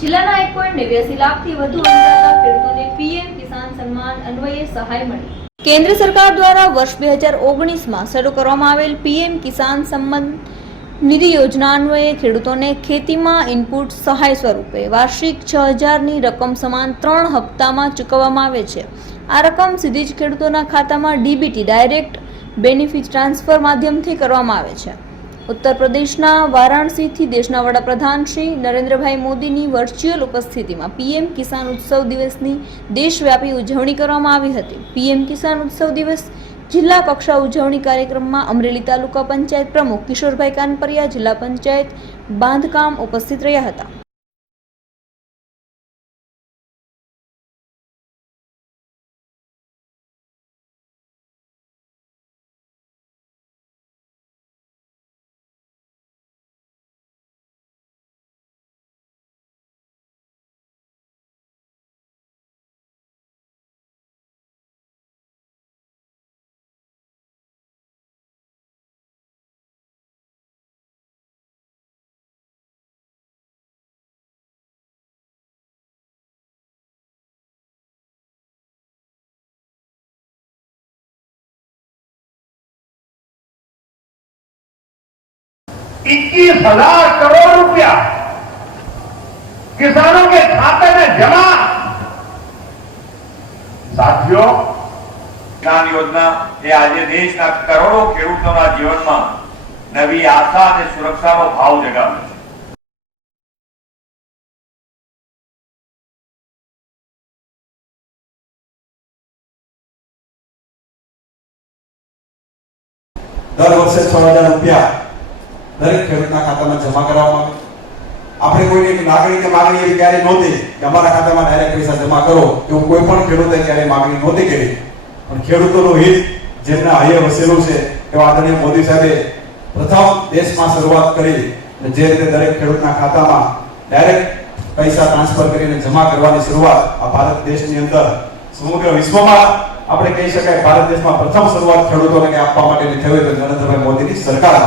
જિલ્લાના એક પોઈન્ટ નેવ્યાસી લાખથી વધુ અંદાજા ખેડૂતોને પીએમ કિસાન સન્માન અન્વયે સહાય મળી. કેન્દ્ર સરકાર દ્વારા વર્ષ બે હજાર ઓગણીસમાં શરૂ કરવામાં આવેલ પીએમ કિસાન સન્માન નિધિ યોજના અન્વયે ખેડૂતોને ખેતીમાં ઇનપુટ સહાય સ્વરૂપે વાર્ષિક છ હજારની રકમ સમાન ત્રણ હપ્તામાં ચૂકવવામાં આવે છે. આ રકમ સીધી જ ખેડૂતોના ખાતામાં ડીબીટી ડાયરેક્ટ બેનિફિટ ટ્રાન્સફર માધ્યમથી કરવામાં આવે છે. ઉત્તર પ્રદેશના વારાણસીથી દેશના વડાપ્રધાન શ્રી નરેન્દ્રભાઈ મોદીની વર્ચ્યુઅલ ઉપસ્થિતિમાં પીએમ કિસાન ઉત્સવ દિવસની દેશવ્યાપી ઉજવણી કરવામાં આવી હતી. પીએમ કિસાન ઉત્સવ દિવસ જિલ્લા કક્ષા ઉજવણી કાર્યક્રમમાં અમરેલી તાલુકા પંચાયત પ્રમુખ કિશોરભાઈ કાનપરિયા, જિલ્લા પંચાયત બાંધકામ ઉપસ્થિત રહ્યા હતા. इक्कीस हजार करोड़ रुपया किसानों के खाते में जमा साथियों કિસાન યોજના એ આજે દેશના કરોડો ખેડૂતોના જીવનમાં નવી આશા અને સુરક્ષાનો ભાવ જગાવે છે દર વર્ષે છ હજાર રૂપિયા દરેક ખેડૂતના ખાતામાં જમા કરવામાં આવે. આપણે કોઈને લાગણી કે માગણી એવી ક્યારે નહોતી કે અમારા ખાતામાં ડાયરેક્ટ પૈસા જમા કરો, એવું કોઈ પણ ખેડૂતે ક્યારે માગણી નહોતી કરી. પણ ખેડૂતોનું હિત, જેમના હૈયે વસેલું છે, એવા આદરણીય મોદી સાહેબે પ્રથમ દેશમાં શરૂઆત કરી જે રીતે દરેક ખેડૂતના ખાતામાં ડાયરેક્ટ પૈસા ટ્રાન્સફર કરીને જમા કરવાની શરૂઆત આ ભારત દેશની અંદર સમગ્ર વિશ્વમાં આપણે કહી શકાય ભારત દેશમાં પ્રથમ શરૂઆત ખેડૂતોને આપવા માટેની થઈ તો નરેન્દ્રભાઈ મોદીની સરકાર.